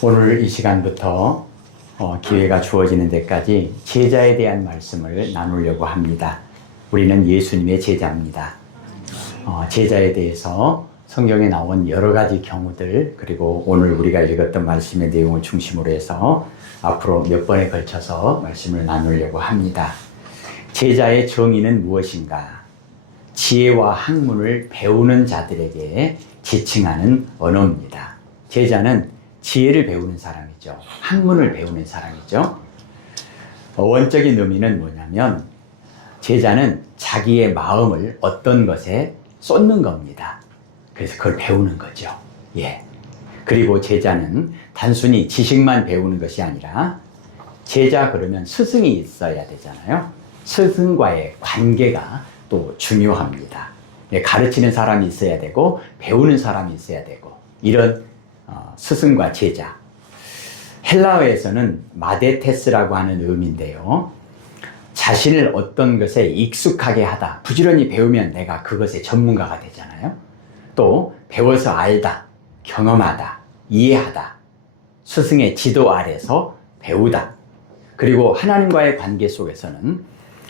오늘 이 시간부터 기회가 주어지는 데까지 제자에 대한 말씀을 나누려고 합니다. 우리는 예수님의 제자입니다. 제자에 대해서 성경에 나온 여러 가지 경우들, 그리고 오늘 우리가 읽었던 말씀의 내용을 중심으로 해서 앞으로 몇 번에 걸쳐서 말씀을 나누려고 합니다. 제자의 정의는 무엇인가? 지혜와 학문을 배우는 자들에게 지칭하는 언어입니다. 제자는 지혜를 배우는 사람이죠. 학문을 배우는 사람이죠. 원적인 의미는 뭐냐면 제자는 자기의 마음을 어떤 것에 쏟는 겁니다. 그래서 그걸 배우는 거죠. 예. 그리고 제자는 단순히 지식만 배우는 것이 아니라 제자 그러면 스승이 있어야 되잖아요. 스승과의 관계가 또 중요합니다. 예, 가르치는 사람이 있어야 되고 배우는 사람이 있어야 되고 이런 스승과 제자. 헬라어에서는 마데테스라고 하는 의미인데요. 자신을 어떤 것에 익숙하게 하다. 부지런히 배우면 내가 그것의 전문가가 되잖아요. 또 배워서 알다, 경험하다, 이해하다. 스승의 지도 아래서 배우다. 그리고 하나님과의 관계 속에서는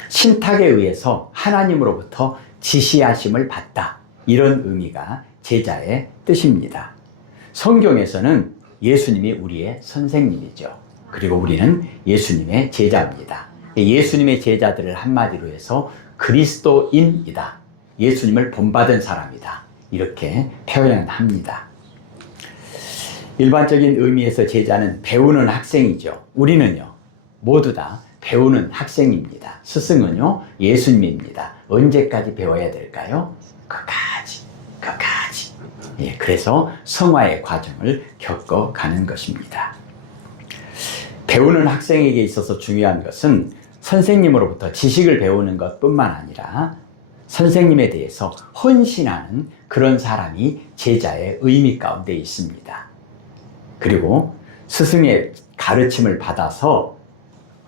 신탁에 의해서 하나님으로부터 지시하심을 받다. 이런 의미가 제자의 뜻입니다. 성경에서는 예수님이 우리의 선생님이죠. 그리고 우리는 예수님의 제자입니다. 예수님의 제자들을 한마디로 해서 그리스도인이다. 예수님을 본받은 사람이다. 이렇게 표현합니다. 일반적인 의미에서 제자는 배우는 학생이죠. 우리는요, 모두 다 배우는 학생입니다. 스승은요, 예수님입니다. 언제까지 배워야 될까요? 끝까지. 예, 그래서 성화의 과정을 겪어가는 것입니다. 배우는 학생에게 있어서 중요한 것은 선생님으로부터 지식을 배우는 것뿐만 아니라 선생님에 대해서 헌신하는 그런 사람이 제자의 의미 가운데 있습니다. 그리고 스승의 가르침을 받아서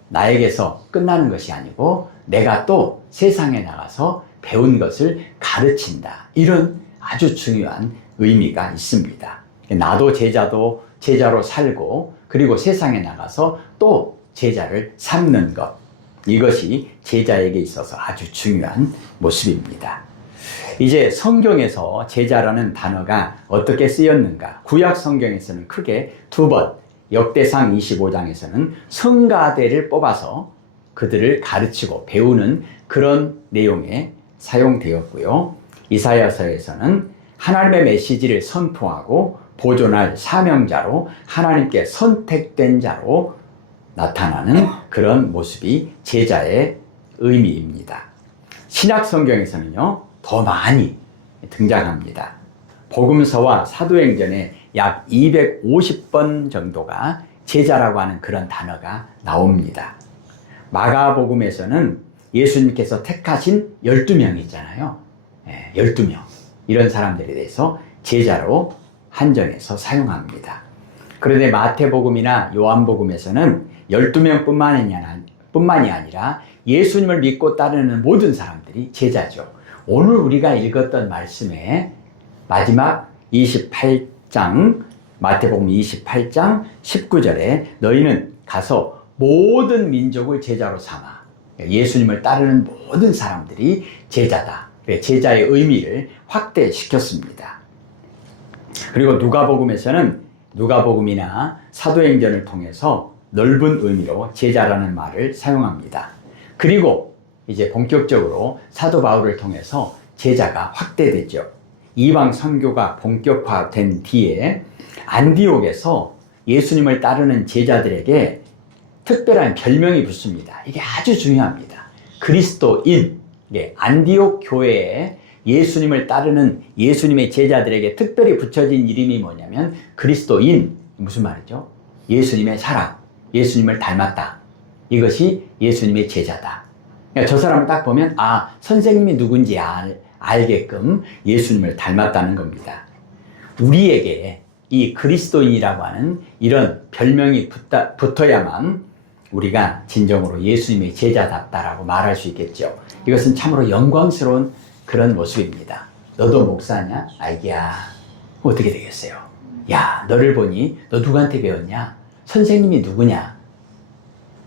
나에게서 끝나는 것이 아니고 내가 또 세상에 나가서 배운 것을 가르친다. 이런 아주 중요한 의미가 있습니다. 나도 제자로 살고 그리고 세상에 나가서 또 제자를 삼는 것. 이것이 제자에게 있어서 아주 중요한 모습입니다. 이제 성경에서 제자라는 단어가 어떻게 쓰였는가? 구약 성경에서는 크게 두 번, 역대상 25장에서는 성가대를 뽑아서 그들을 가르치고 배우는 그런 내용에 사용되었고요. 이사야서에서는 하나님의 메시지를 선포하고 보존할 사명자로 하나님께 선택된 자로 나타나는 그런 모습이 제자의 의미입니다. 신약 성경에서는요, 더 많이 등장합니다. 복음서와 사도행전에 약 250번 정도가 제자라고 하는 그런 단어가 나옵니다. 마가복음에서는 예수님께서 택하신 12명 있잖아요. 12명. 이런 사람들에 대해서 제자로 한정해서 사용합니다. 그런데 마태복음이나 요한복음에서는 12명 뿐만이 아니라 예수님을 믿고 따르는 모든 사람들이 제자죠. 오늘 우리가 읽었던 말씀의 마지막 28장, 마태복음 28장 19절에 너희는 가서 모든 민족을 제자로 삼아. 예수님을 따르는 모든 사람들이 제자다. 제자의 의미를 확대시켰습니다. 그리고 누가복음이나 사도행전을 통해서 넓은 의미로 제자라는 말을 사용합니다. 그리고 이제 본격적으로 사도 바울을 통해서 제자가 확대됐죠. 이방 선교가 본격화된 뒤에 안디옥에서 예수님을 따르는 제자들에게 특별한 별명이 붙습니다. 이게 아주 중요합니다. 그리스도인. 안디옥 교회에 예수님을 따르는 예수님의 제자들에게 특별히 붙여진 이름이 뭐냐면 그리스도인. 무슨 말이죠? 예수님의 사랑, 예수님을 닮았다. 이것이 예수님의 제자다. 그러니까 저 사람을 딱 보면 선생님이 누군지 알게끔 예수님을 닮았다는 겁니다. 우리에게 이 그리스도인이라고 하는 이런 별명이 붙어야만 우리가 진정으로 예수님의 제자답다라고 말할 수 있겠죠. 이것은 참으로 영광스러운 그런 모습입니다. 너도 목사냐? 아이야. 어떻게 되겠어요? 야, 너를 보니 너 누구한테 배웠냐? 선생님이 누구냐?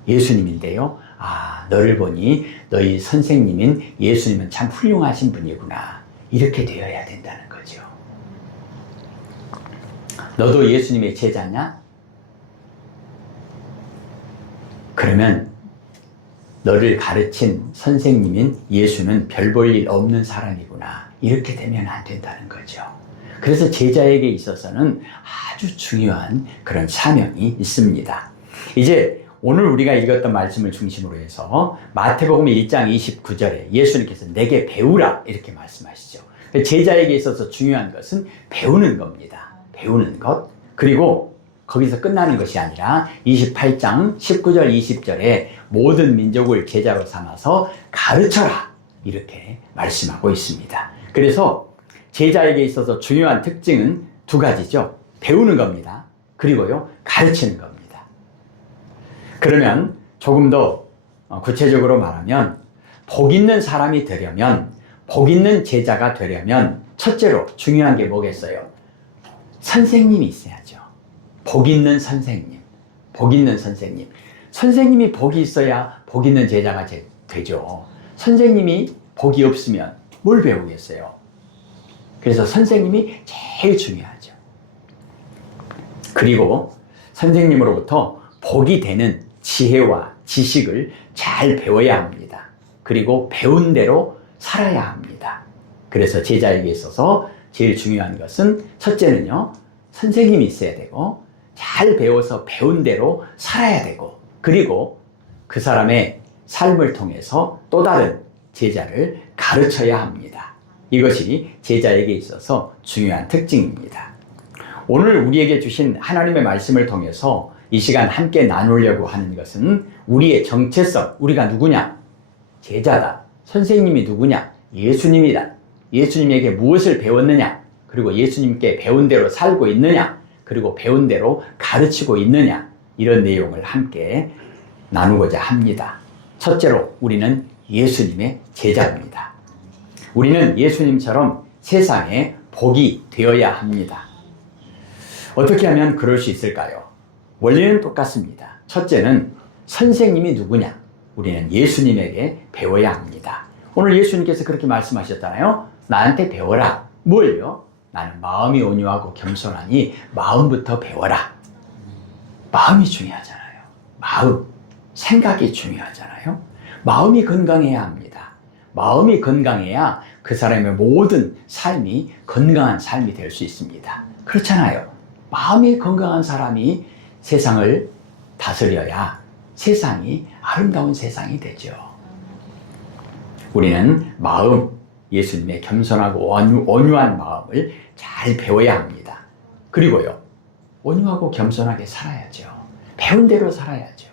예수님인데요. 아, 너를 보니 너희 선생님인 예수님은 참 훌륭하신 분이구나. 이렇게 되어야 된다는 거죠. 너도 예수님의 제자냐? 그러면 너를 가르친 선생님인 예수는 별 볼 일 없는 사람이구나. 이렇게 되면 안 된다는 거죠. 그래서 제자에게 있어서는 아주 중요한 그런 사명이 있습니다. 이제 오늘 우리가 읽었던 말씀을 중심으로 해서 마태복음 1장 29절에 예수님께서 내게 배우라 이렇게 말씀하시죠. 제자에게 있어서 중요한 것은 배우는 겁니다. 배우는 것. 그리고 거기서 끝나는 것이 아니라 28장 19절 20절에 모든 민족을 제자로 삼아서 가르쳐라 이렇게 말씀하고 있습니다. 그래서 제자에게 있어서 중요한 특징은 두 가지죠. 배우는 겁니다. 그리고요, 가르치는 겁니다. 그러면 조금 더 구체적으로 말하면 복 있는 사람이 되려면, 복 있는 제자가 되려면 첫째로 중요한 게 뭐겠어요? 선생님이 있어야죠. 복 있는 선생님. 복 있는 선생님. 선생님이 복이 있어야 복 있는 제자가 되죠. 선생님이 복이 없으면 뭘 배우겠어요? 그래서 선생님이 제일 중요하죠. 그리고 선생님으로부터 복이 되는 지혜와 지식을 잘 배워야 합니다. 그리고 배운 대로 살아야 합니다. 그래서 제자에게 있어서 제일 중요한 것은 첫째는요, 선생님이 있어야 되고 잘 배워서 배운 대로 살아야 되고, 그리고 그 사람의 삶을 통해서 또 다른 제자를 가르쳐야 합니다. 이것이 제자에게 있어서 중요한 특징입니다. 오늘 우리에게 주신 하나님의 말씀을 통해서 이 시간 함께 나누려고 하는 것은 우리의 정체성, 우리가 누구냐? 제자다. 선생님이 누구냐? 예수님이다. 예수님에게 무엇을 배웠느냐? 그리고 예수님께 배운 대로 살고 있느냐? 그리고 배운 대로 가르치고 있느냐? 이런 내용을 함께 나누고자 합니다. 첫째로 우리는 예수님의 제자입니다. 우리는 예수님처럼 세상에 복이 되어야 합니다. 어떻게 하면 그럴 수 있을까요? 원리는 똑같습니다. 첫째는 선생님이 누구냐? 우리는 예수님에게 배워야 합니다. 오늘 예수님께서 그렇게 말씀하셨잖아요. 나한테 배워라. 뭘요? 나는 마음이 온유하고 겸손하니 마음부터 배워라. 마음이 중요하잖아요. 마음, 생각이 중요하잖아요. 마음이 건강해야 합니다. 마음이 건강해야 그 사람의 모든 삶이 건강한 삶이 될 수 있습니다. 그렇잖아요. 마음이 건강한 사람이 세상을 다스려야 세상이 아름다운 세상이 되죠. 우리는 마음, 예수님의 겸손하고 온유한 마음을 잘 배워야 합니다. 그리고요, 온유하고 겸손하게 살아야죠. 배운 대로 살아야죠.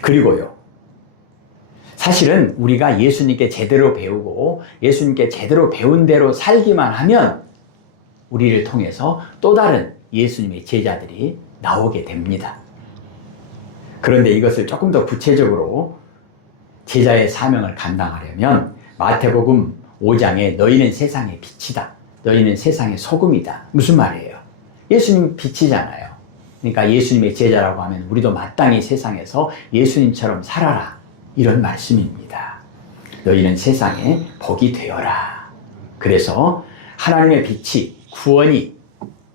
그리고요, 사실은 우리가 예수님께 제대로 배우고 예수님께 제대로 배운 대로 살기만 하면 우리를 통해서 또 다른 예수님의 제자들이 나오게 됩니다. 그런데 이것을 조금 더 구체적으로 제자의 사명을 감당하려면 마태복음 5장에 너희는 세상의 빛이다. 너희는 세상의 소금이다. 무슨 말이에요? 예수님 빛이잖아요. 그러니까 예수님의 제자라고 하면 우리도 마땅히 세상에서 예수님처럼 살아라. 이런 말씀입니다. 너희는 세상에 복이 되어라. 그래서 하나님의 빛이, 구원이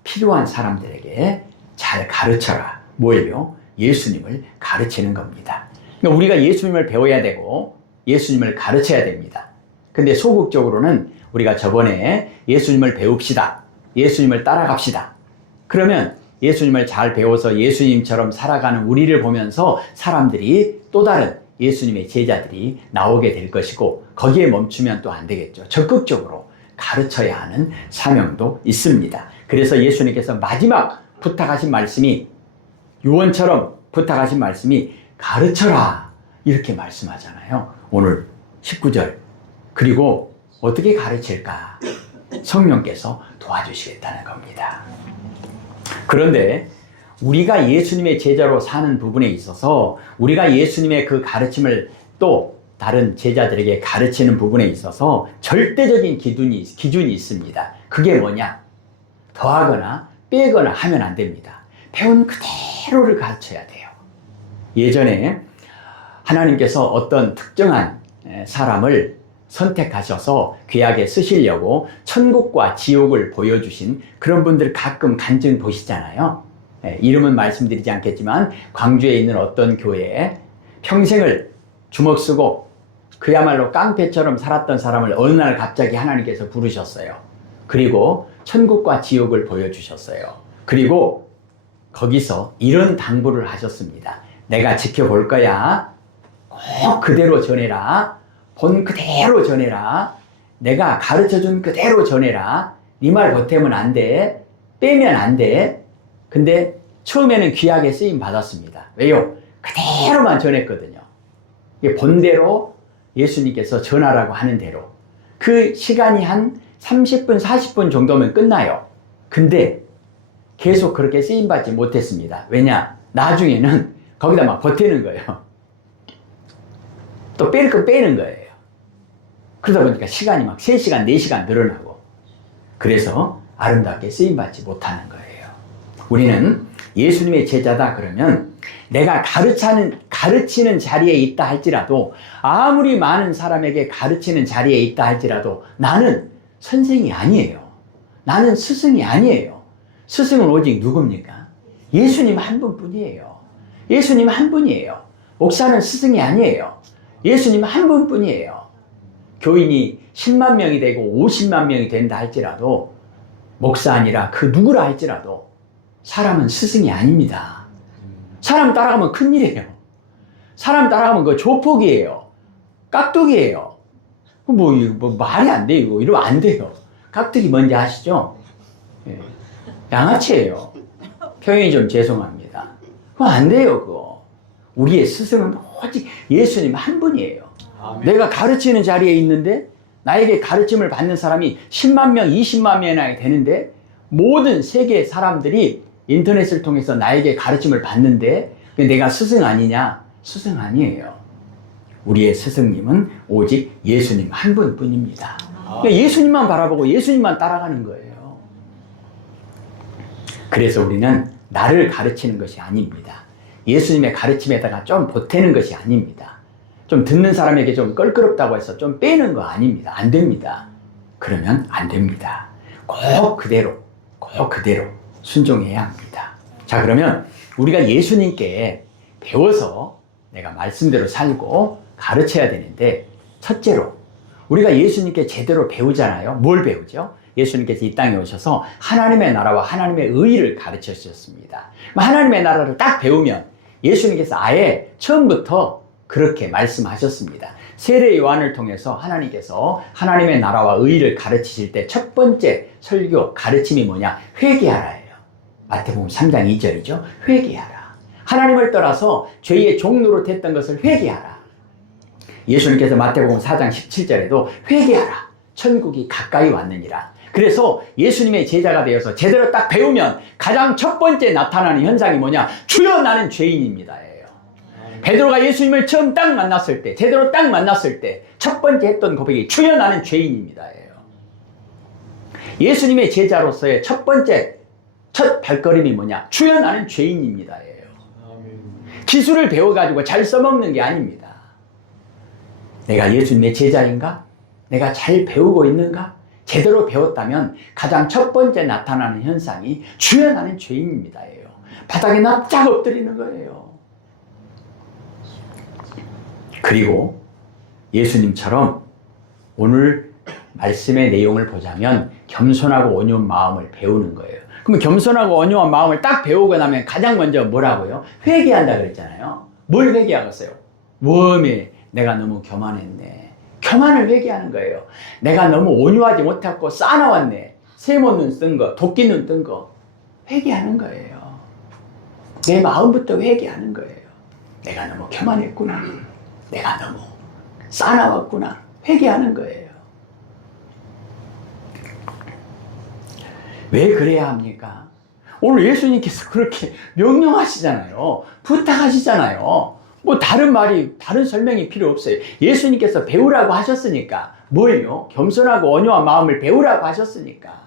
필요한 사람들에게 잘 가르쳐라. 뭘요? 예수님을 가르치는 겁니다. 그러니까 우리가 예수님을 배워야 되고 예수님을 가르쳐야 됩니다. 근데 소극적으로는 우리가 저번에 예수님을 배웁시다. 예수님을 따라갑시다. 그러면 예수님을 잘 배워서 예수님처럼 살아가는 우리를 보면서 사람들이 또 다른 예수님의 제자들이 나오게 될 것이고 거기에 멈추면 또 안 되겠죠. 적극적으로 가르쳐야 하는 사명도 있습니다. 그래서 예수님께서 마지막 부탁하신 말씀이, 유언처럼 부탁하신 말씀이 가르쳐라 이렇게 말씀하잖아요. 오늘 19절. 그리고 어떻게 가르칠까? 성령께서 도와주시겠다는 겁니다. 그런데 우리가 예수님의 제자로 사는 부분에 있어서 우리가 예수님의 그 가르침을 또 다른 제자들에게 가르치는 부분에 있어서 절대적인 기준이 있습니다. 그게 뭐냐? 더하거나 빼거나 하면 안 됩니다. 배운 그대로를 가르쳐야 돼요. 예전에 하나님께서 어떤 특정한 사람을 선택하셔서 귀하게 쓰시려고 천국과 지옥을 보여주신 그런 분들 가끔 간증 보시잖아요. 이름은 말씀드리지 않겠지만 광주에 있는 어떤 교회에 평생을 주먹 쓰고 그야말로 깡패처럼 살았던 사람을 어느 날 갑자기 하나님께서 부르셨어요. 그리고 천국과 지옥을 보여주셨어요. 그리고 거기서 이런 당부를 하셨습니다. 내가 지켜볼 거야. 꼭 그대로 전해라. 본 그대로 전해라. 내가 가르쳐준 그대로 전해라. 네 말 보태면 안 돼. 빼면 안 돼. 근데 처음에는 귀하게 쓰임 받았습니다. 왜요? 그대로만 전했거든요. 본대로 예수님께서 전하라고 하는 대로 그 시간이 한 30분, 40분 정도면 끝나요. 근데 계속 그렇게 쓰임받지 못했습니다. 왜냐? 나중에는 거기다 막 버티는 거예요. 또 뺄 건 빼는 거예요. 그러다 보니까 시간이 막 3시간, 4시간 늘어나고 그래서 아름답게 쓰임받지 못하는 거예요. 우리는 예수님의 제자다 그러면 내가 가르치는 자리에 있다 할지라도 아무리 많은 사람에게 가르치는 자리에 있다 할지라도 나는 선생이 아니에요. 나는 스승이 아니에요. 스승은 오직 누굽니까? 예수님 한 분뿐이에요. 예수님 한 분이에요. 목사는 스승이 아니에요. 예수님 한 분뿐이에요. 교인이 10만 명이 되고 50만 명이 된다 할지라도 목사 아니라 그 누구라 할지라도 사람은 스승이 아닙니다. 사람 따라가면 큰일이에요. 사람 따라가면 그 조폭이에요. 깍두기예요. 뭐 말이 안 돼요. 이러면 안 돼요. 깍두기 뭔지 아시죠? 예. 양아치예요. 표현이 좀 죄송합니다. 그거 안 돼요. 그거. 우리의 스승은 오직 예수님 한 분이에요. 아멘. 내가 가르치는 자리에 있는데 나에게 가르침을 받는 사람이 10만 명, 20만 명이 되는데 모든 세계 사람들이 인터넷을 통해서 나에게 가르침을 받는데 내가 스승 아니냐? 스승 아니에요. 우리의 스승님은 오직 예수님 한 분뿐입니다. 그러니까 예수님만 바라보고 예수님만 따라가는 거예요. 그래서 우리는 나를 가르치는 것이 아닙니다. 예수님의 가르침에다가 좀 보태는 것이 아닙니다. 좀 듣는 사람에게 좀 껄끄럽다고 해서 좀 빼는 거 아닙니다. 안 됩니다. 그러면 안 됩니다. 꼭 그대로 순종해야 합니다. 자, 그러면 우리가 예수님께 배워서 내가 말씀대로 살고 가르쳐야 되는데 첫째로 우리가 예수님께 제대로 배우잖아요. 뭘 배우죠? 예수님께서 이 땅에 오셔서 하나님의 나라와 하나님의 의를 가르쳐 주셨습니다. 하나님의 나라를 딱 배우면 예수님께서 아예 처음부터 그렇게 말씀하셨습니다. 세례 요한을 통해서 하나님께서 하나님의 나라와 의를 가르치실 때 첫 번째 설교 가르침이 뭐냐? 회개하라예요. 마태복음 3장 2절이죠. 회개하라. 하나님을 떠나서 죄의 종노릇 했던 것을 회개하라. 예수님께서 마태복음 4장 17절에도 회개하라. 천국이 가까이 왔느니라. 그래서 예수님의 제자가 되어서 제대로 딱 배우면 가장 첫 번째 나타나는 현상이 뭐냐? 주여 나는 죄인입니다. 베드로가 예수님을 처음 딱 만났을 때, 제대로 딱 만났을 때 첫 번째 했던 고백이 주여 나는 죄인입니다. 예수님의 제자로서의 첫 발걸음이 뭐냐? 주여 나는 죄인입니다. 기술을 배워가지고 잘 써먹는 게 아닙니다. 내가 예수님의 제자인가? 내가 잘 배우고 있는가? 제대로 배웠다면 가장 첫 번째 나타나는 현상이 주여 나는 죄인입니다. 바닥에 납작 엎드리는 거예요. 그리고 예수님처럼 오늘 말씀의 내용을 보자면 겸손하고 온유한 마음을 배우는 거예요. 그러면 겸손하고 온유한 마음을 딱 배우고 나면 가장 먼저 뭐라고요? 회개한다 그랬잖아요. 뭘 회개하겠어요? 웜에 내가 너무 교만했네. 교만을 회개하는 거예요. 내가 너무 온유하지 못하고 싸나왔네. 세모눈 뜬 거, 도끼눈 뜬 거 회개하는 거예요. 내 마음부터 회개하는 거예요. 내가 너무 교만했구나. 내가 너무 싸나왔구나. 회개하는 거예요. 왜 그래야 합니까? 오늘 예수님께서 그렇게 명령하시잖아요. 부탁하시잖아요. 뭐 다른 설명이 필요 없어요. 예수님께서 배우라고 하셨으니까. 뭘요? 겸손하고 온유한 마음을 배우라고 하셨으니까.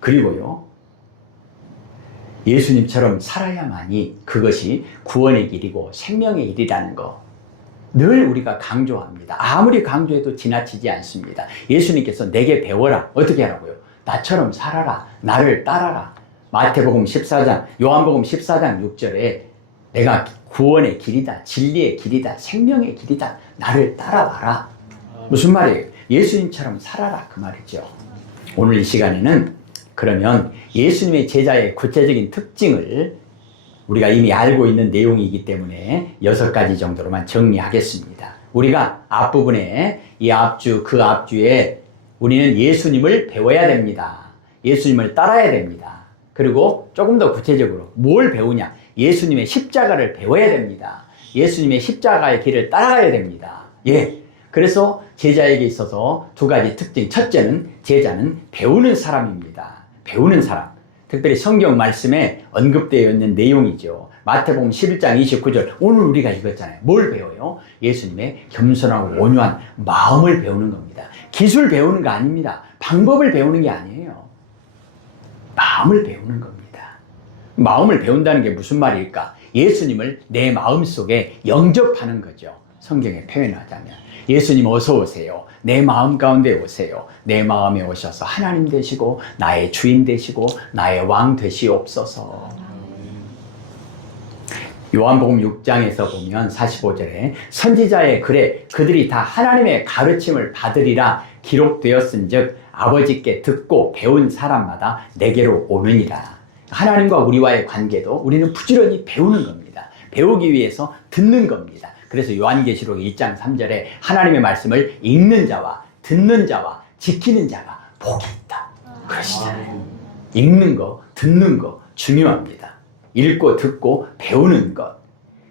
그리고요, 예수님처럼 살아야만이 그것이 구원의 길이고 생명의 길이라는 거 늘 우리가 강조합니다. 아무리 강조해도 지나치지 않습니다. 예수님께서 내게 배워라. 어떻게 하라고요? 나처럼 살아라. 나를 따라라. 마태복음 14장, 요한복음 14장 6절에 내가 구원의 길이다. 진리의 길이다. 생명의 길이다. 나를 따라와라. 무슨 말이에요? 예수님처럼 살아라. 그 말이죠. 오늘 이 시간에는 그러면 예수님의 제자의 구체적인 특징을 우리가 이미 알고 있는 내용이기 때문에 6가지 정도로만 정리하겠습니다. 우리가 앞부분에 이 앞주, 그 앞주에 우리는 예수님을 배워야 됩니다. 예수님을 따라야 됩니다. 그리고 조금 더 구체적으로 뭘 배우냐? 예수님의 십자가를 배워야 됩니다. 예수님의 십자가의 길을 따라가야 됩니다. 예. 그래서 제자에게 있어서 2가지 특징. 첫째는 제자는 배우는 사람입니다. 배우는 사람. 특별히 성경 말씀에 언급되어 있는 내용이죠. 마태복음 11장 29절. 오늘 우리가 읽었잖아요. 뭘 배워요? 예수님의 겸손하고 온유한 마음을 배우는 겁니다. 기술 배우는 거 아닙니다. 방법을 배우는 게 아니에요. 마음을 배우는 겁니다. 마음을 배운다는 게 무슨 말일까? 예수님을 내 마음속에 영접하는 거죠. 성경에 표현하자면. 예수님 어서 오세요. 내 마음 가운데 오세요. 내 마음에 오셔서 하나님 되시고 나의 주인 되시고 나의 왕 되시옵소서. 요한복음 6장에서 보면 45절에 선지자의 글에 그들이 다 하나님의 가르침을 받으리라 기록되었은즉 아버지께 듣고 배운 사람마다 내게로 오느니라. 하나님과 우리와의 관계도 우리는 부지런히 배우는 겁니다. 배우기 위해서 듣는 겁니다. 그래서 요한계시록 1장 3절에 하나님의 말씀을 읽는 자와 듣는 자와 지키는 자가 복이 있다. 그러시잖아요. 읽는 거, 듣는 거 중요합니다. 읽고 듣고 배우는 것.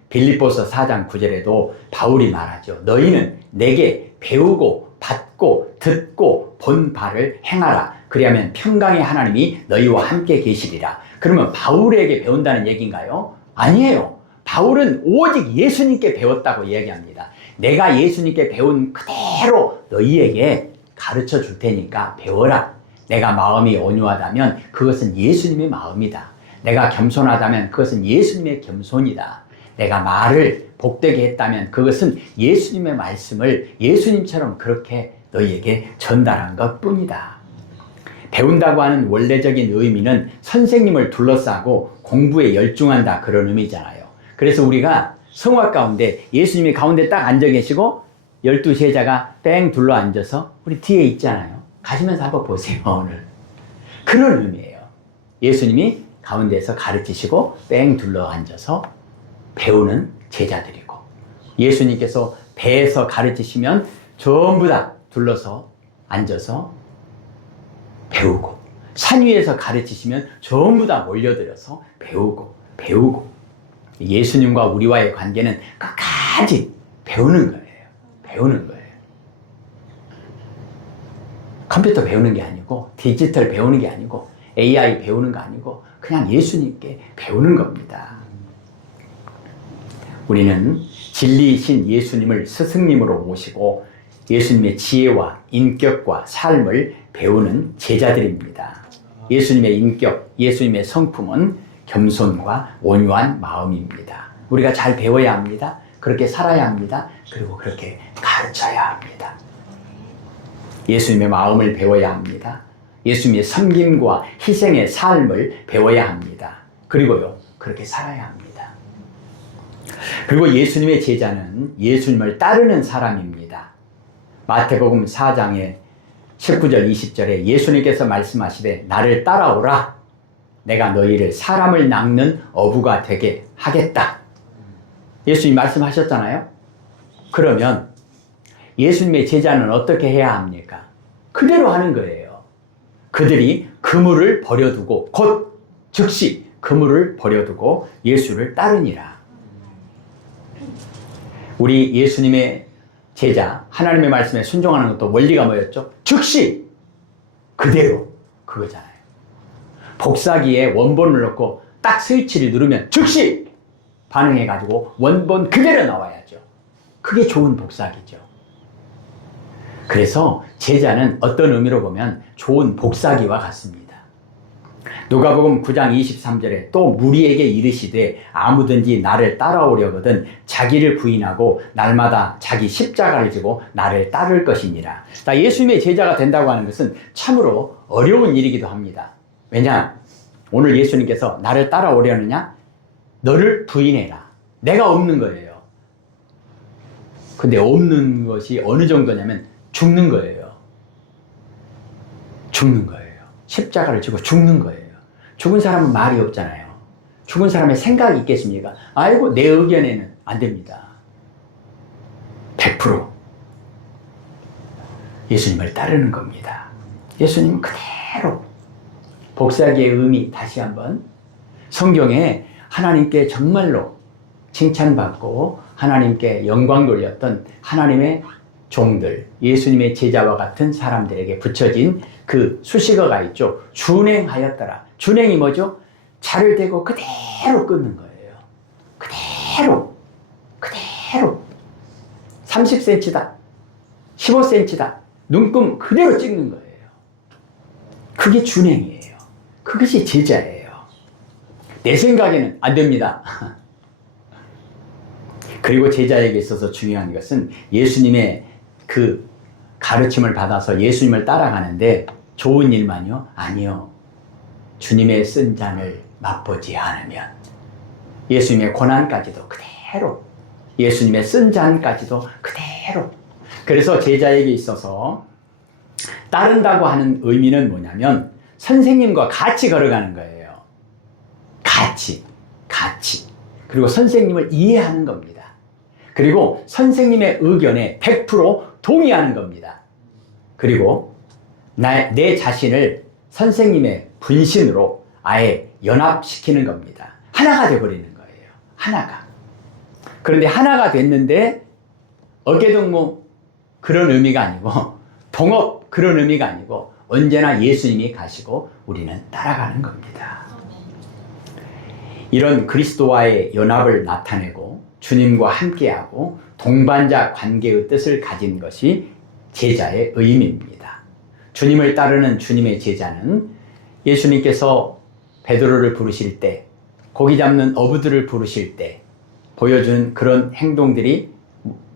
빌립보서 4장 9절에도 바울이 말하죠. 너희는 내게 배우고 받고 듣고 본 바를 행하라. 그리하면 평강의 하나님이 너희와 함께 계시리라. 그러면 바울에게 배운다는 얘기인가요? 아니에요. 바울은 오직 예수님께 배웠다고 이야기합니다. 내가 예수님께 배운 그대로 너희에게 가르쳐 줄 테니까 배워라. 내가 마음이 온유하다면 그것은 예수님의 마음이다. 내가 겸손하다면 그것은 예수님의 겸손이다. 내가 말을 복되게 했다면 그것은 예수님의 말씀을 예수님처럼 그렇게 너희에게 전달한 것뿐이다. 배운다고 하는 원래적인 의미는 선생님을 둘러싸고 공부에 열중한다, 그런 의미잖아요. 그래서 우리가 성화 가운데 예수님이 가운데 딱 앉아 계시고 12제자가 뺑 둘러 앉아서 우리 뒤에 있잖아요. 가시면서 한번 보세요. 오늘 그런 의미예요. 예수님이 가운데에서 가르치시고 뺑 둘러 앉아서 배우는 제자들이고, 예수님께서 배에서 가르치시면 전부 다 둘러서 앉아서 배우고, 산 위에서 가르치시면 전부 다 몰려들어서 배우고 예수님과 우리와의 관계는 끝까지 배우는 거예요. 배우는 거예요. 컴퓨터 배우는 게 아니고, 디지털 배우는 게 아니고, AI 배우는 거 아니고, 그냥 예수님께 배우는 겁니다. 우리는 진리이신 예수님을 스승님으로 모시고 예수님의 지혜와 인격과 삶을 배우는 제자들입니다. 예수님의 인격, 예수님의 성품은 겸손과 온유한 마음입니다. 우리가 잘 배워야 합니다. 그렇게 살아야 합니다. 그리고 그렇게 가르쳐야 합니다. 예수님의 마음을 배워야 합니다. 예수님의 섬김과 희생의 삶을 배워야 합니다. 그리고요, 그렇게 살아야 합니다. 그리고 예수님의 제자는 예수님을 따르는 사람입니다. 마태복음 4장의 19절 20절에 예수님께서 말씀하시되 나를 따라오라. 내가 너희를 사람을 낚는 어부가 되게 하겠다. 예수님 말씀하셨잖아요. 그러면 예수님의 제자는 어떻게 해야 합니까? 그대로 하는 거예요. 그들이 그물을 버려두고 곧 즉시 그물을 버려두고 예수를 따르니라. 우리 예수님의 제자, 하나님의 말씀에 순종하는 것도 원리가 뭐였죠? 즉시 그대로 그거잖아요. 복사기에 원본을 넣고 딱 스위치를 누르면 즉시 반응해가지고 원본 그대로 나와야죠. 그게 좋은 복사기죠. 그래서 제자는 어떤 의미로 보면 좋은 복사기와 같습니다. 누가복음 9장 23절에 또 무리에게 이르시되 아무든지 나를 따라오려거든 자기를 부인하고 날마다 자기 십자가를 지고 나를 따를 것이니라. 예수님의 제자가 된다고 하는 것은 참으로 어려운 일이기도 합니다. 왜냐? 오늘 예수님께서 나를 따라오려느냐? 너를 부인해라. 내가 없는 거예요. 근데 없는 것이 어느 정도냐면 죽는 거예요. 죽는 거예요. 십자가를 지고 죽는 거예요. 죽은 사람은 말이 없잖아요. 죽은 사람의 생각이 있겠습니까? 아이고, 내 의견에는 안 됩니다. 100% 예수님을 따르는 겁니다. 예수님 그대로. 복사기의 의미 다시 한번. 성경에 하나님께 정말로 칭찬받고 하나님께 영광 돌렸던 하나님의 종들, 예수님의 제자와 같은 사람들에게 붙여진 그 수식어가 있죠. 준행하였더라. 준행이 뭐죠? 자를 대고 그대로 끊는 거예요. 그대로 30cm다 15cm다 눈금 그대로 찍는 거예요. 그게 준행이에요. 그것이 제자예요. 내 생각에는 안 됩니다. 그리고 제자에게 있어서 중요한 것은 예수님의 그 가르침을 받아서 예수님을 따라가는데 좋은 일만요? 아니요. 주님의 쓴 잔을 맛보지 않으면 예수님의 고난까지도 그대로, 예수님의 쓴 잔까지도 그대로. 그래서 제자에게 있어서 따른다고 하는 의미는 뭐냐면 선생님과 같이 걸어가는 거예요. 같이. 그리고 선생님을 이해하는 겁니다. 그리고 선생님의 의견에 100% 동의하는 겁니다. 그리고 내 자신을 선생님의 분신으로 아예 연합시키는 겁니다. 하나가 되어버리는 거예요. 하나가. 그런데 하나가 됐는데 어깨동무 그런 의미가 아니고 동업 그런 의미가 아니고 언제나 예수님이 가시고 우리는 따라가는 겁니다. 이런 그리스도와의 연합을 나타내고 주님과 함께하고 동반자 관계의 뜻을 가진 것이 제자의 의미입니다. 주님을 따르는 주님의 제자는 예수님께서 베드로를 부르실 때, 고기 잡는 어부들을 부르실 때 보여준 그런 행동들이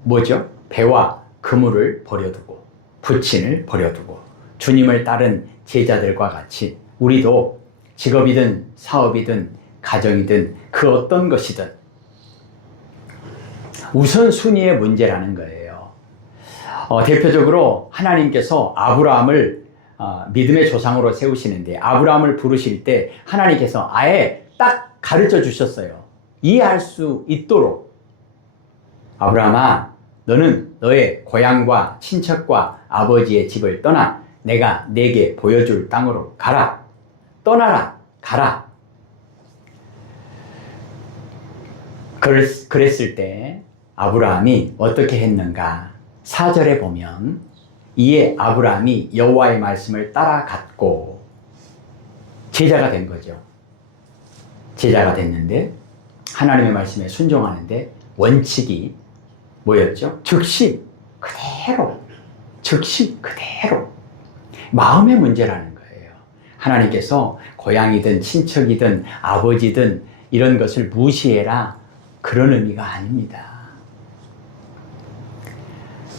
뭐죠? 배와 그물을 버려두고 부친을 버려두고 주님을 따른 제자들과 같이 우리도 직업이든 사업이든 가정이든 그 어떤 것이든 우선순위의 문제라는 거예요. 대표적으로 하나님께서 아브라함을 믿음의 조상으로 세우시는데 아브라함을 부르실 때 하나님께서 아예 딱 가르쳐 주셨어요. 이해할 수 있도록. 아브라함아, 너는 너의 고향과 친척과 아버지의 집을 떠나 내가 네게 보여줄 땅으로 가라. 떠나라. 가라. 그랬을 때 아브라함이 어떻게 했는가? 4절에 보면 이에 아브라함이 여호와의 말씀을 따라갔고 제자가 된 거죠. 제자가 됐는데 하나님의 말씀에 순종하는데 원칙이 뭐였죠? 즉시 그대로 마음의 문제라는 거예요. 하나님께서 고향이든 친척이든 아버지든 이런 것을 무시해라 그런 의미가 아닙니다.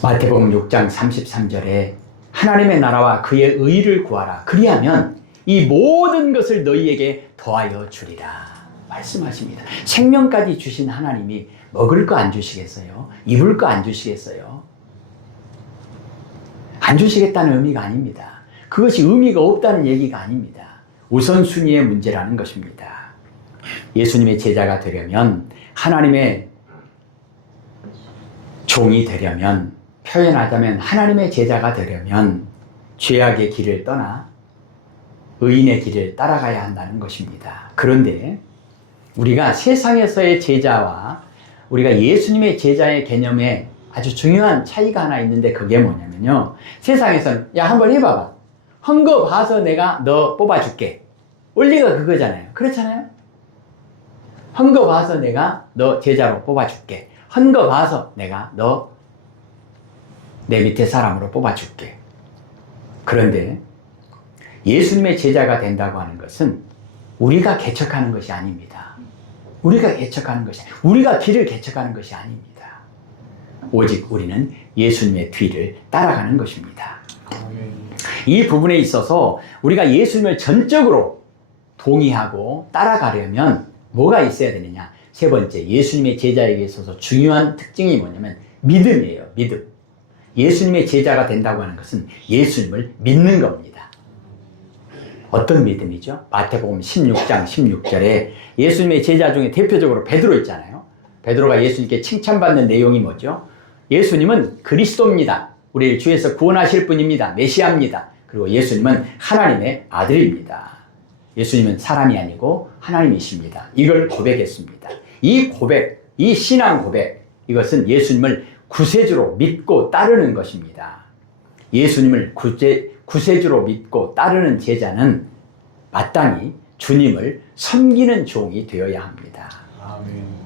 마태복음 6장 33절에 하나님의 나라와 그의 의를 구하라. 그리하면 이 모든 것을 너희에게 더하여 주리라 말씀하십니다. 생명까지 주신 하나님이 먹을 거 안 주시겠어요? 입을 거 안 주시겠어요? 안 주시겠다는 의미가 아닙니다. 그것이 의미가 없다는 얘기가 아닙니다. 우선순위의 문제라는 것입니다. 예수님의 제자가 되려면, 하나님의 종이 되려면, 표현하자면 하나님의 제자가 되려면 죄악의 길을 떠나 의인의 길을 따라가야 한다는 것입니다. 그런데 우리가 세상에서의 제자와 우리가 예수님의 제자의 개념에 아주 중요한 차이가 하나 있는데 그게 뭐냐면요. 세상에서는 야 한번 해봐봐. 한 거 봐서 내가 너 뽑아줄게. 원리가 그거잖아요. 그렇잖아요. 한 거 봐서 내가 너 제자로 뽑아줄게. 한 거 봐서 내가 너 내 밑에 사람으로 뽑아줄게. 그런데 예수님의 제자가 된다고 하는 것은 우리가 개척하는 것이 아닙니다. 우리가 개척하는 것이 아닙니다. 우리가 길을 개척하는 것이 아닙니다. 오직 우리는 예수님의 뒤를 따라가는 것입니다. 이 부분에 있어서 우리가 예수님을 전적으로 동의하고 따라가려면 뭐가 있어야 되느냐? 세 번째, 예수님의 제자에게 있어서 중요한 특징이 뭐냐면 믿음이에요. 믿음. 예수님의 제자가 된다고 하는 것은 예수님을 믿는 겁니다. 어떤 믿음이죠? 마태복음 16장 16절에 예수님의 제자 중에 대표적으로 베드로 있잖아요. 베드로가 예수님께 칭찬받는 내용이 뭐죠? 예수님은 그리스도입니다. 우리를 주에서 구원하실 분입니다. 메시아입니다. 그리고 예수님은 하나님의 아들입니다. 예수님은 사람이 아니고 하나님이십니다. 이걸 고백했습니다. 이 고백, 이 신앙 고백, 이것은 예수님을 구세주로 믿고 따르는 것입니다. 예수님을 구세주로 믿고 따르는 제자는 마땅히 주님을 섬기는 종이 되어야 합니다. 아멘.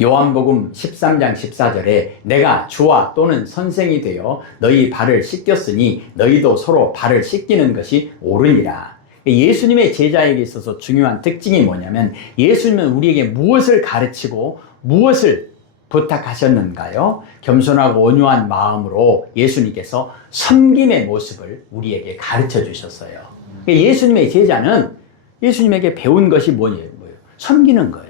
요한복음 13장 14절에 내가 주와 또는 선생이 되어 너희 발을 씻겼으니 너희도 서로 발을 씻기는 것이 옳으니라. 예수님의 제자에게 있어서 중요한 특징이 뭐냐면 예수님은 우리에게 무엇을 가르치고 무엇을 부탁하셨는가요? 겸손하고 온유한 마음으로 예수님께서 섬김의 모습을 우리에게 가르쳐 주셨어요. 예수님의 제자는 예수님에게 배운 것이 뭐예요? 섬기는 거예요.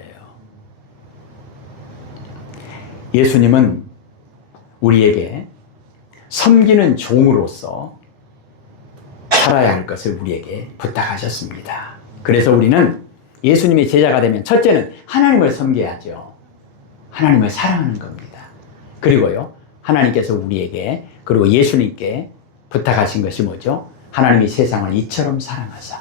예수님은 우리에게 섬기는 종으로서 살아야 할 것을 우리에게 부탁하셨습니다. 그래서 우리는 예수님의 제자가 되면 첫째는 하나님을 섬겨야죠. 하나님을 사랑하는 겁니다. 그리고요, 하나님께서 우리에게 그리고 예수님께 부탁하신 것이 뭐죠? 하나님이 세상을 이처럼 사랑하사.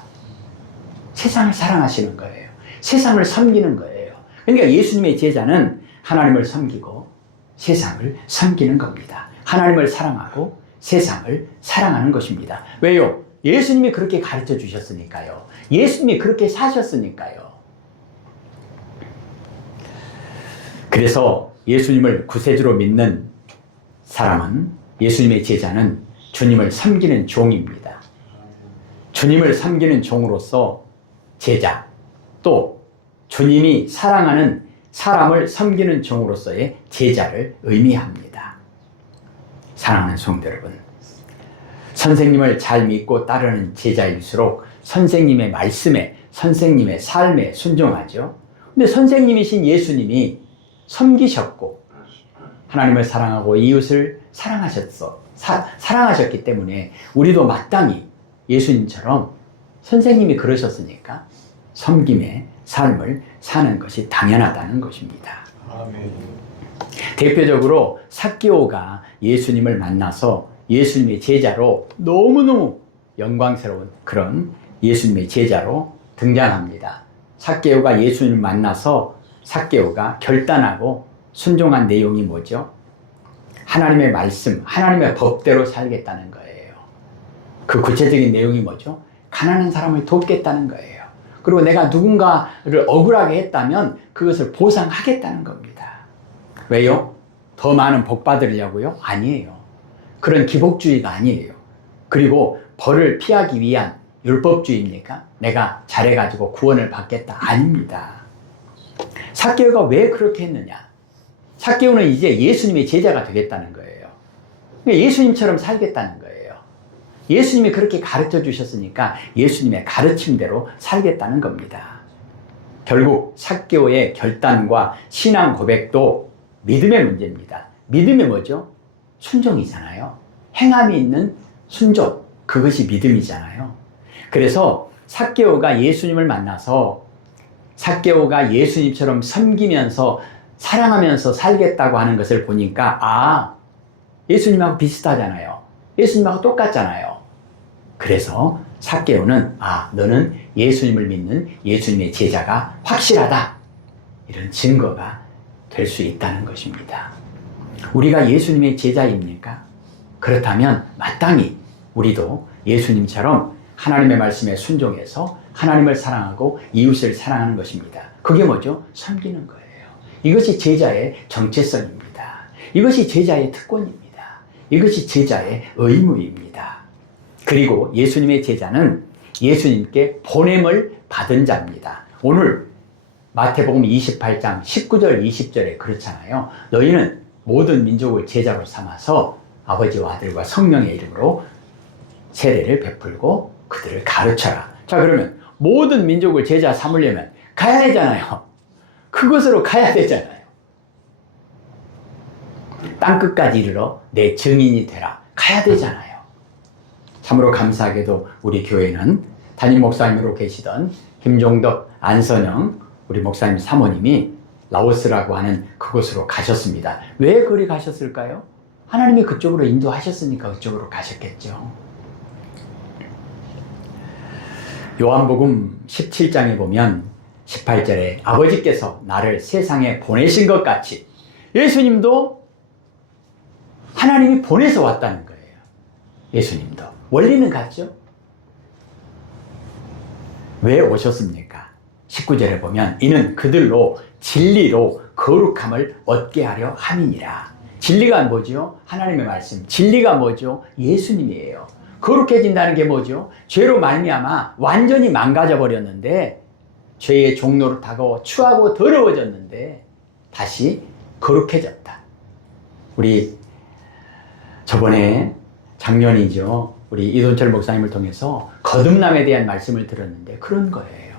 세상을 사랑하시는 거예요. 세상을 섬기는 거예요. 그러니까 예수님의 제자는 하나님을 섬기고 세상을 섬기는 겁니다. 하나님을 사랑하고 세상을 사랑하는 것입니다. 왜요? 예수님이 그렇게 가르쳐 주셨으니까요. 예수님이 그렇게 사셨으니까요. 그래서 예수님을 구세주로 믿는 사람은, 예수님의 제자는 주님을 섬기는 종입니다. 주님을 섬기는 종으로서 제자, 또 주님이 사랑하는 사람을 섬기는 종으로서의 제자를 의미합니다. 사랑하는 성도 여러분, 선생님을 잘 믿고 따르는 제자일수록 선생님의 말씀에, 선생님의 삶에 순종하죠. 근데 선생님이신 예수님이 섬기셨고 하나님을 사랑하고 이웃을 사랑하셨기 때문에 우리도 마땅히 예수님처럼 선생님이 그러셨으니까 섬김의 삶을 사는 것이 당연하다는 것입니다. 아멘. 대표적으로 삭개오가 예수님을 만나서 예수님의 제자로 너무너무 영광스러운 그런 예수님의 제자로 등장합니다. 삭개오가 예수님을 만나서 삭개오가 결단하고 순종한 내용이 뭐죠? 하나님의 말씀, 하나님의 법대로 살겠다는 거예요. 그 구체적인 내용이 뭐죠? 가난한 사람을 돕겠다는 거예요. 그리고 내가 누군가를 억울하게 했다면 그것을 보상하겠다는 겁니다. 왜요? 더 많은 복 받으려고요? 아니에요. 그런 기복주의가 아니에요. 그리고 벌을 피하기 위한 율법주의입니까? 내가 잘해가지고 구원을 받겠다? 아닙니다. 삭개오가 왜 그렇게 했느냐? 삭개오는 이제 예수님의 제자가 되겠다는 거예요. 예수님처럼 살겠다는 거예요. 예수님이 그렇게 가르쳐 주셨으니까 예수님의 가르침대로 살겠다는 겁니다. 결국 삭개오의 결단과 신앙 고백도 믿음의 문제입니다. 믿음이 뭐죠? 순종이잖아요. 행함이 있는 순종, 그것이 믿음이잖아요. 그래서 삭개오가 예수님을 만나서 삭개오가 예수님처럼 섬기면서 사랑하면서 살겠다고 하는 것을 보니까 예수님하고 비슷하잖아요. 예수님하고 똑같잖아요. 그래서 삭개오는 너는 예수님을 믿는 예수님의 제자가 확실하다, 이런 증거가 될 수 있다는 것입니다. 우리가 예수님의 제자입니까? 그렇다면 마땅히 우리도 예수님처럼 하나님의 말씀에 순종해서 하나님을 사랑하고 이웃을 사랑하는 것입니다. 그게 뭐죠? 섬기는 거예요. 이것이 제자의 정체성입니다. 이것이 제자의 특권입니다. 이것이 제자의 의무입니다. 그리고 예수님의 제자는 예수님께 보냄을 받은 자입니다. 오늘 마태복음 28장 19절 20절에 그렇잖아요. 너희는 모든 민족을 제자로 삼아서 아버지와 아들과 성령의 이름으로 세례를 베풀고 그들을 가르쳐라. 자, 그러면 모든 민족을 제자 삼으려면 가야 되잖아요. 그곳으로 가야 되잖아요. 땅끝까지 이르러 내 증인이 되라. 가야 되잖아요. 참으로 감사하게도 우리 교회는 담임 목사님으로 계시던 김종덕, 안선영 우리 목사님 사모님이 라오스라고 하는 그곳으로 가셨습니다. 왜 그리 가셨을까요? 하나님이 그쪽으로 인도하셨으니까 그쪽으로 가셨겠죠. 요한복음 17장에 보면 18절에 아버지께서 나를 세상에 보내신 것 같이 예수님도 하나님이 보내서 왔다는 거예요. 예수님도. 원리는 같죠? 왜 오셨습니까? 19절에 보면 이는 그들로 진리로 거룩함을 얻게 하려 함이니라. 진리가 뭐죠? 하나님의 말씀. 진리가 뭐죠? 예수님이에요. 거룩해진다는 게 뭐죠? 죄로 말미암아 완전히 망가져 버렸는데 죄의 종로로 타고 추하고 더러워졌는데 다시 거룩해졌다. 우리 저번에 작년이죠. 우리 이돈철 목사님을 통해서 거듭남에 대한 말씀을 들었는데 그런 거예요.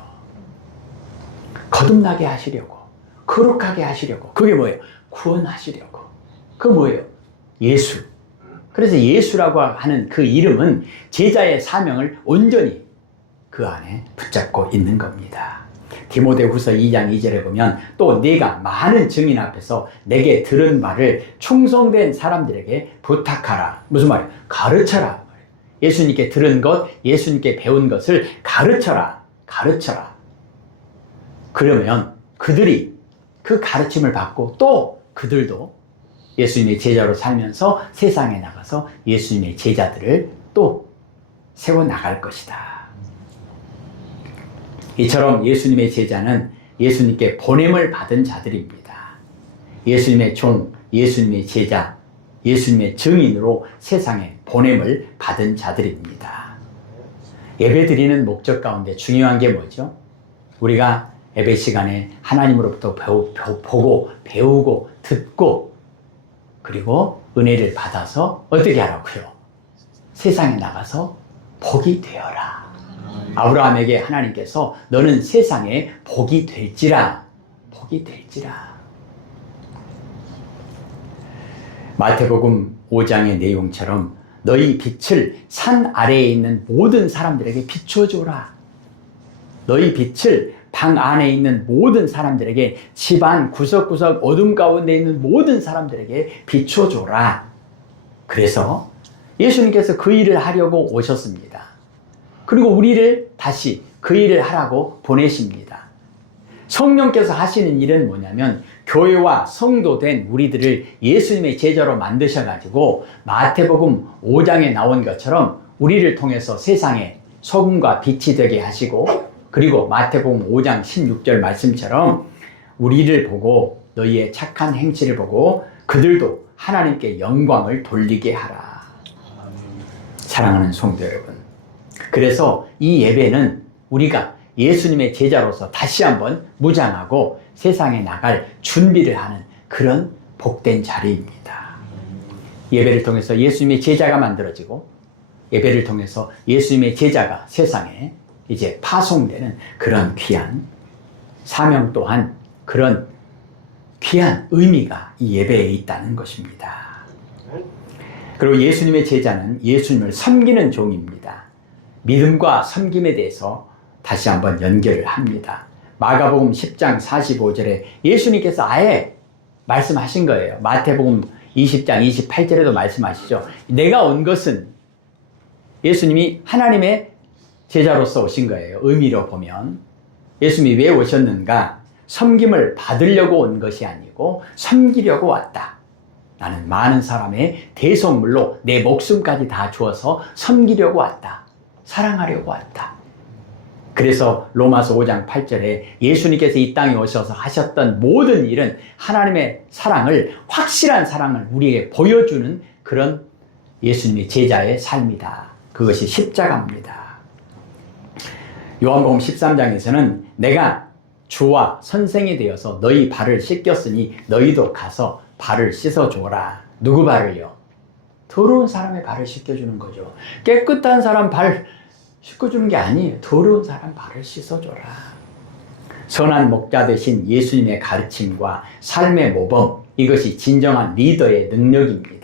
거듭나게 하시려고, 거룩하게 하시려고. 그게 뭐예요? 구원하시려고. 그게 뭐예요? 예수. 그래서 예수라고 하는 그 이름은 제자의 사명을 온전히 그 안에 붙잡고 있는 겁니다. 디모데후서 2장 2절에 보면 또 네가 많은 증인 앞에서 내게 들은 말을 충성된 사람들에게 부탁하라. 무슨 말이에요? 가르쳐라. 예수님께 들은 것, 예수님께 배운 것을 가르쳐라. 가르쳐라. 그러면 그들이 그 가르침을 받고 또 그들도 예수님의 제자로 살면서 세상에 나가서 예수님의 제자들을 또 세워나갈 것이다. 이처럼 예수님의 제자는 예수님께 보냄을 받은 자들입니다. 예수님의 종, 예수님의 제자, 예수님의 증인으로 세상에 보냄을 받은 자들입니다. 예배 드리는 목적 가운데 중요한 게 뭐죠? 우리가 예배 시간에 하나님으로부터 보고 배우고 듣고 그리고 은혜를 받아서 어떻게 하라고요? 세상에 나가서 복이 되어라. 아브라함에게 하나님께서 너는 세상에 복이 될지라. 복이 될지라. 마태복음 5장의 내용처럼 너희 빛을 산 아래에 있는 모든 사람들에게 비춰줘라. 너희 빛을 방 안에 있는 모든 사람들에게, 집안 구석구석 어둠 가운데 있는 모든 사람들에게 비춰줘라. 그래서 예수님께서 그 일을 하려고 오셨습니다. 그리고 우리를 다시 그 일을 하라고 보내십니다. 성령께서 하시는 일은 뭐냐면 교회와 성도된 우리들을 예수님의 제자로 만드셔가지고 마태복음 5장에 나온 것처럼 우리를 통해서 세상에 소금과 빛이 되게 하시고, 그리고 마태복음 5장 16절 말씀처럼 우리를 보고 너희의 착한 행실을 보고 그들도 하나님께 영광을 돌리게 하라. 사랑하는 성도 여러분, 그래서 이 예배는 우리가 예수님의 제자로서 다시 한번 무장하고 세상에 나갈 준비를 하는 그런 복된 자리입니다. 예배를 통해서 예수님의 제자가 만들어지고, 예배를 통해서 예수님의 제자가 세상에 이제 파송되는 그런 귀한 사명 또한 그런 귀한 의미가 이 예배에 있다는 것입니다. 그리고 예수님의 제자는 예수님을 섬기는 종입니다. 믿음과 섬김에 대해서 다시 한번 연결을 합니다. 마가복음 10장 45절에 예수님께서 아예 말씀하신 거예요. 마태복음 20장 28절에도 말씀하시죠. 내가 온 것은, 예수님이 하나님의 제자로서 오신 거예요. 의미로 보면 예수님이 왜 오셨는가? 섬김을 받으려고 온 것이 아니고 섬기려고 왔다. 나는 많은 사람의 대속물로 내 목숨까지 다 주어서 섬기려고 왔다. 사랑하려고 왔다. 그래서 로마서 5장 8절에 예수님께서 이 땅에 오셔서 하셨던 모든 일은 하나님의 사랑을, 확실한 사랑을 우리에게 보여주는 그런 예수님의 제자의 삶이다. 그것이 십자가입니다. 요한복음 13장에서는 내가 주와 선생이 되어서 너희 발을 씻겼으니 너희도 가서 발을 씻어줘라. 누구 발을요? 더러운 사람의 발을 씻겨주는 거죠. 깨끗한 사람 발 씻겨주는 게 아니에요. 더러운 사람 발을 씻어줘라. 선한 목자 되신 예수님의 가르침과 삶의 모범, 이것이 진정한 리더의 능력입니다.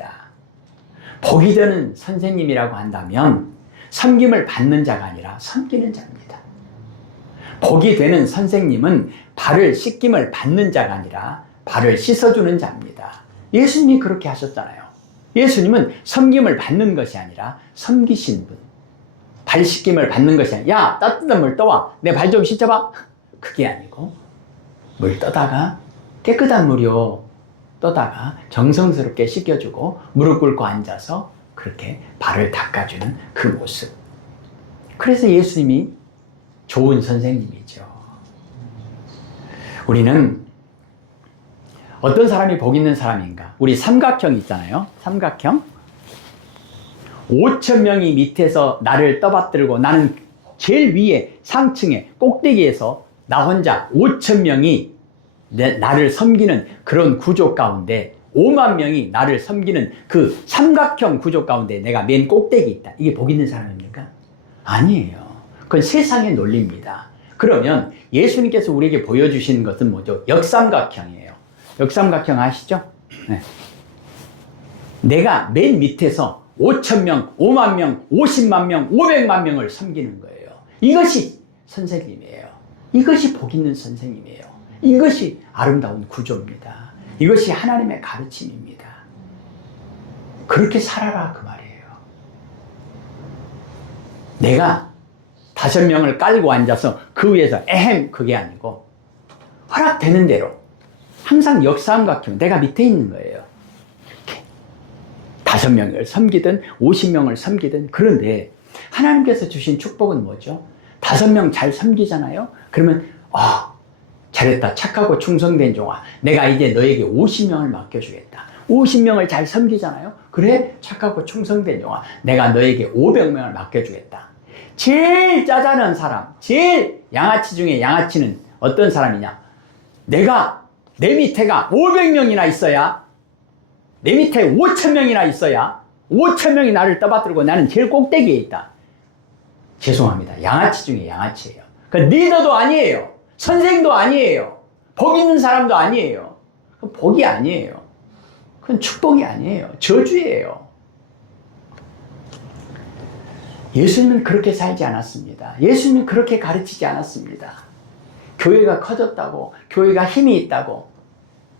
복이 되는 선생님이라고 한다면 섬김을 받는 자가 아니라 섬기는 자입니다. 복이 되는 선생님은 발을 씻김을 받는 자가 아니라 발을 씻어주는 자입니다. 예수님이 그렇게 하셨잖아요. 예수님은 섬김을 받는 것이 아니라 섬기신 분. 발 씻김을 받는 것이 아니라 야, 따뜻한 물 떠와. 내 발 좀 씻어봐. 그게 아니고 물 떠다가 깨끗한 물이요. 떠다가 정성스럽게 씻겨주고 무릎 꿇고 앉아서 그렇게 발을 닦아주는 그 모습. 그래서 예수님이 좋은 선생님이죠. 우리는 어떤 사람이 복 있는 사람인가? 우리 삼각형 있잖아요. 삼각형. 5,000명이 밑에서 나를 떠받들고 나는 제일 위에 상층에 꼭대기에서 나 혼자 5,000명이 나를 섬기는 그런 구조 가운데 5만 명이 나를 섬기는 그 삼각형 구조 가운데 내가 맨 꼭대기 있다. 이게 복 있는 사람입니까? 아니에요. 그건 세상의 논리입니다. 그러면 예수님께서 우리에게 보여주시는 것은 뭐죠? 역삼각형이에요. 역삼각형 아시죠? 네. 내가 맨 밑에서 5,000명, 5만 명, 50만 명, 500만 명을 섬기는 거예요. 이것이 선생님이에요. 이것이 복 있는 선생님이에요. 이것이 아름다운 구조입니다. 이것이 하나님의 가르침입니다. 그렇게 살아라 그 말이에요. 내가 5명을 깔고 앉아서 그 위에서 에헴 그게 아니고 허락되는 대로 항상 역삼각형 내가 밑에 있는 거예요. 이렇게 5명을 섬기든 50명을 섬기든. 그런데 하나님께서 주신 축복은 뭐죠? 5명 잘 섬기잖아요. 그러면 잘했다. 착하고 충성된 종아. 내가 이제 너에게 50명을 맡겨주겠다. 50명을 잘 섬기잖아요. 그래? 착하고 충성된 종아. 내가 너에게 500명을 맡겨주겠다. 제일 짜잘한 사람, 제일 양아치 중에 양아치는 어떤 사람이냐? 내 밑에가 500명이나 있어야, 내 밑에 5,000명이나 있어야 5,000명이 나를 떠받들고 나는 제일 꼭대기에 있다. 죄송합니다. 양아치 중에 양아치예요. 그러니까 리더도 아니에요. 선생도 아니에요. 복 있는 사람도 아니에요. 그건 복이 아니에요. 그건 축복이 아니에요. 저주예요. 예수님은 그렇게 살지 않았습니다. 예수님은 그렇게 가르치지 않았습니다. 교회가 커졌다고, 교회가 힘이 있다고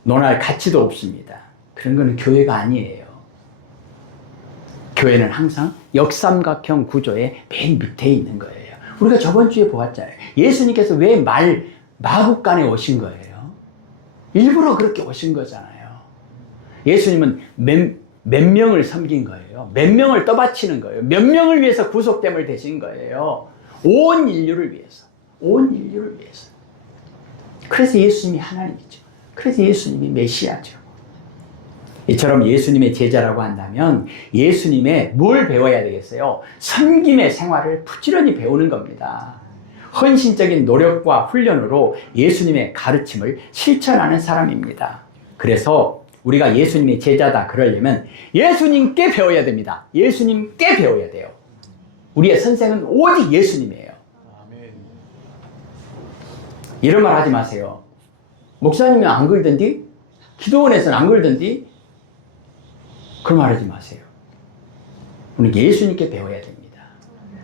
논할 가치도 없습니다. 그런 거는 교회가 아니에요. 교회는 항상 역삼각형 구조의 맨 밑에 있는 거예요. 우리가 저번 주에 보았잖아요. 예수님께서 왜 마국간에 오신 거예요? 일부러 그렇게 오신 거잖아요. 예수님은 몇 명을 섬긴 거예요. 몇 명을 떠받치는 거예요. 몇 명을 위해서 구속됨을 되신 거예요. 온 인류를 위해서. 온 인류를 위해서. 그래서 예수님이 하나님이죠. 그래서 예수님이 메시아죠. 이처럼 예수님의 제자라고 한다면 예수님의 뭘 배워야 되겠어요? 섬김의 생활을 부지런히 배우는 겁니다. 헌신적인 노력과 훈련으로 예수님의 가르침을 실천하는 사람입니다. 그래서 우리가 예수님의 제자다 그러려면 예수님께 배워야 됩니다. 예수님께 배워야 돼요. 우리의 선생은 오직 예수님이에요. 이런 말 하지 마세요. 목사님은 안 그러던디? 기도원에서는 안 그러던디? 그런 말 하지 마세요. 우리는 예수님께 배워야 됩니다.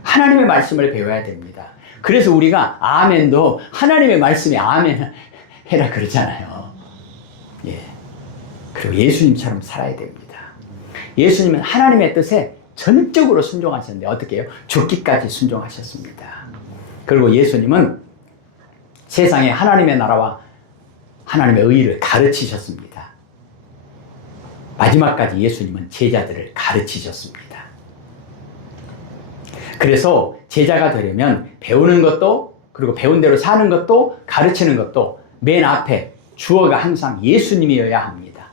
하나님의 말씀을 배워야 됩니다. 그래서 우리가 아멘도 하나님의 말씀에 아멘 해라 그러잖아요. 예. 그리고 예수님처럼 살아야 됩니다. 예수님은 하나님의 뜻에 전적으로 순종하셨는데 어떻게 해요? 죽기까지 순종하셨습니다. 그리고 예수님은 세상에 하나님의 나라와 하나님의 의를 가르치셨습니다. 마지막까지 예수님은 제자들을 가르치셨습니다. 그래서 제자가 되려면 배우는 것도, 그리고 배운 대로 사는 것도, 가르치는 것도 맨 앞에 주어가 항상 예수님이어야 합니다.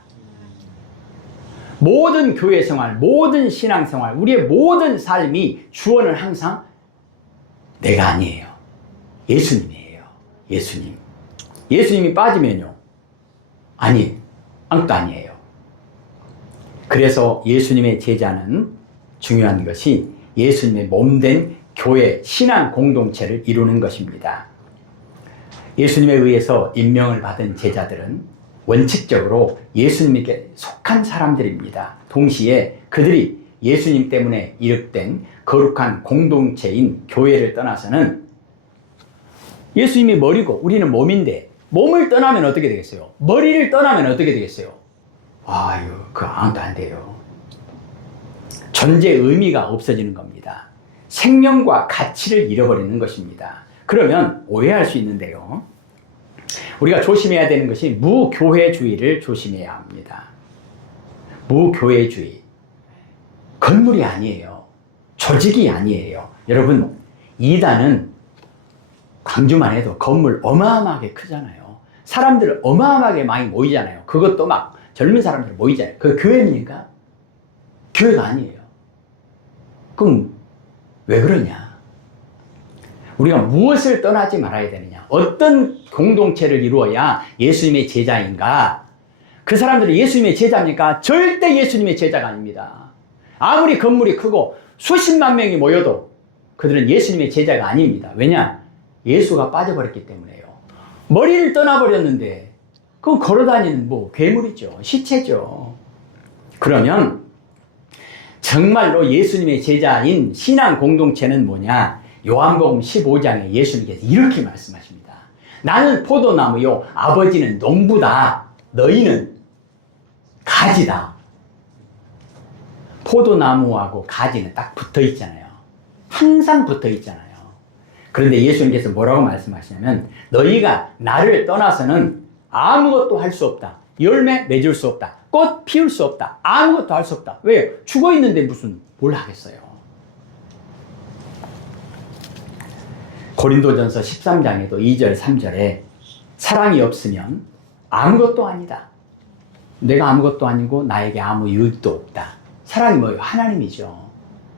모든 교회 생활, 모든 신앙 생활, 우리의 모든 삶이 주어는 항상 내가 아니에요. 예수님이에요. 예수님. 예수님이 빠지면요. 아무것도 아니에요. 그래서 예수님의 제자는 중요한 것이 예수님의 몸된 교회, 신앙 공동체를 이루는 것입니다. 예수님에 의해서 임명을 받은 제자들은 원칙적으로 예수님께 속한 사람들입니다. 동시에 그들이 예수님 때문에 이룩된 거룩한 공동체인 교회를 떠나서는 예수님이 머리고 우리는 몸인데 몸을 떠나면 어떻게 되겠어요? 머리를 떠나면 어떻게 되겠어요? 아유, 그거 아무도 안 돼요. 존재 의미가 없어지는 겁니다. 생명과 가치를 잃어버리는 것입니다. 그러면 오해할 수 있는데요. 우리가 조심해야 되는 것이 무교회주의를 조심해야 합니다. 무교회주의. 건물이 아니에요. 조직이 아니에요. 여러분, 이단은 광주만 해도 건물 어마어마하게 크잖아요. 사람들 어마어마하게 많이 모이잖아요. 그것도 막 젊은 사람들 모이잖아요. 그거 교회입니까? 교회가 아니에요. 그럼 왜 그러냐? 우리가 무엇을 떠나지 말아야 되느냐? 어떤 공동체를 이루어야 예수님의 제자인가? 그 사람들이 예수님의 제자입니까? 절대 예수님의 제자가 아닙니다. 아무리 건물이 크고 수십만 명이 모여도 그들은 예수님의 제자가 아닙니다. 왜냐? 예수가 빠져버렸기 때문에요. 머리를 떠나버렸는데 그건 걸어다니는 괴물이죠. 시체죠. 그러면 정말로 예수님의 제자인 신앙 공동체는 뭐냐? 요한복음 15장에 예수님께서 이렇게 말씀하십니다. 나는 포도나무요, 아버지는 농부다. 너희는 가지다. 포도나무하고 가지는 딱 붙어 있잖아요. 항상 붙어 있잖아요. 그런데 예수님께서 뭐라고 말씀하시냐면 너희가 나를 떠나서는 아무것도 할 수 없다. 열매 맺을 수 없다. 꽃 피울 수 없다. 아무것도 할 수 없다. 왜요? 죽어 있는데 무슨 뭘 하겠어요? 고린도전서 13장에도 2절 3절에 사랑이 없으면 아무것도 아니다. 내가 아무것도 아니고 나에게 아무 유익도 없다. 사랑이 뭐예요? 하나님이죠.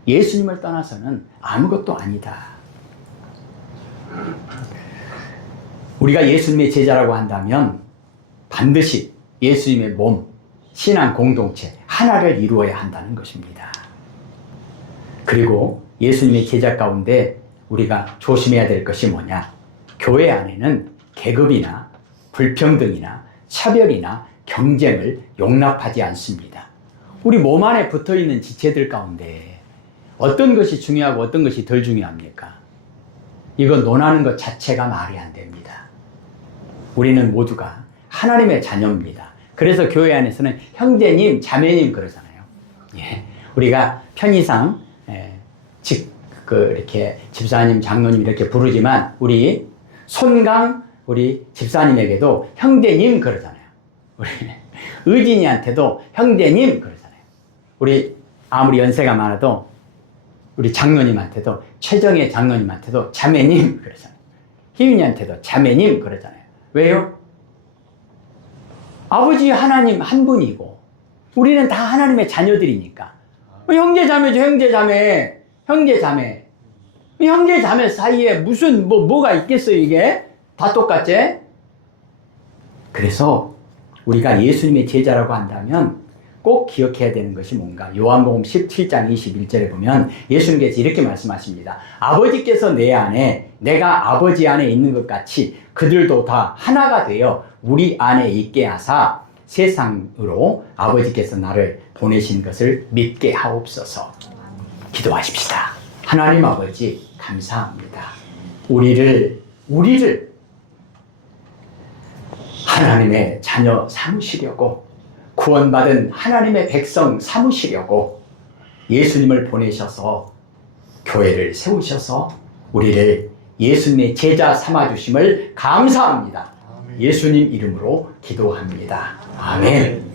예수님을 떠나서는 아무것도 아니다. 우리가 예수님의 제자라고 한다면 반드시 예수님의 몸, 신앙 공동체 하나를 이루어야 한다는 것입니다. 그리고 예수님의 제자 가운데 우리가 조심해야 될 것이 뭐냐? 교회 안에는 계급이나 불평등이나 차별이나 경쟁을 용납하지 않습니다. 우리 몸 안에 붙어있는 지체들 가운데 어떤 것이 중요하고 어떤 것이 덜 중요합니까? 이거 논하는 것 자체가 말이 안 됩니다. 우리는 모두가 하나님의 자녀입니다. 그래서 교회 안에서는 형제님, 자매님 그러잖아요. 예. 우리가 편의상 이렇게 집사님, 장로님 이렇게 부르지만 우리 손강 우리 집사님에게도 형제님 그러잖아요. 우리 의진이한테도 형제님 그러잖아요. 우리 아무리 연세가 많아도 우리 장로님한테도 최정혜 장로님한테도 자매님 그러잖아요. 희윤이한테도 자매님 그러잖아요. 왜요? 아버지 하나님 한 분이고 우리는 다 하나님의 자녀들이니까. 형제 자매죠. 형제 자매. 형제 자매. 형제 자매 사이에 무슨 뭐가 있겠어요. 이게 다 똑같지? 그래서 우리가 예수님의 제자라고 한다면 꼭 기억해야 되는 것이 뭔가? 요한복음 17장 21절에 보면 예수님께서 이렇게 말씀하십니다. 아버지께서 내 안에 내가 아버지 안에 있는 것 같이 그들도 다 하나가 되어 우리 안에 있게 하사 세상으로 아버지께서 나를 보내신 것을 믿게 하옵소서. 기도하십시다. 하나님 아버지 감사합니다. 우리를 하나님의 자녀 삼으시려고 구원받은 하나님의 백성 삼으시려고 예수님을 보내셔서 교회를 세우셔서 우리를 예수님의 제자 삼아주심을 감사합니다. 예수님 이름으로 기도합니다. 아멘.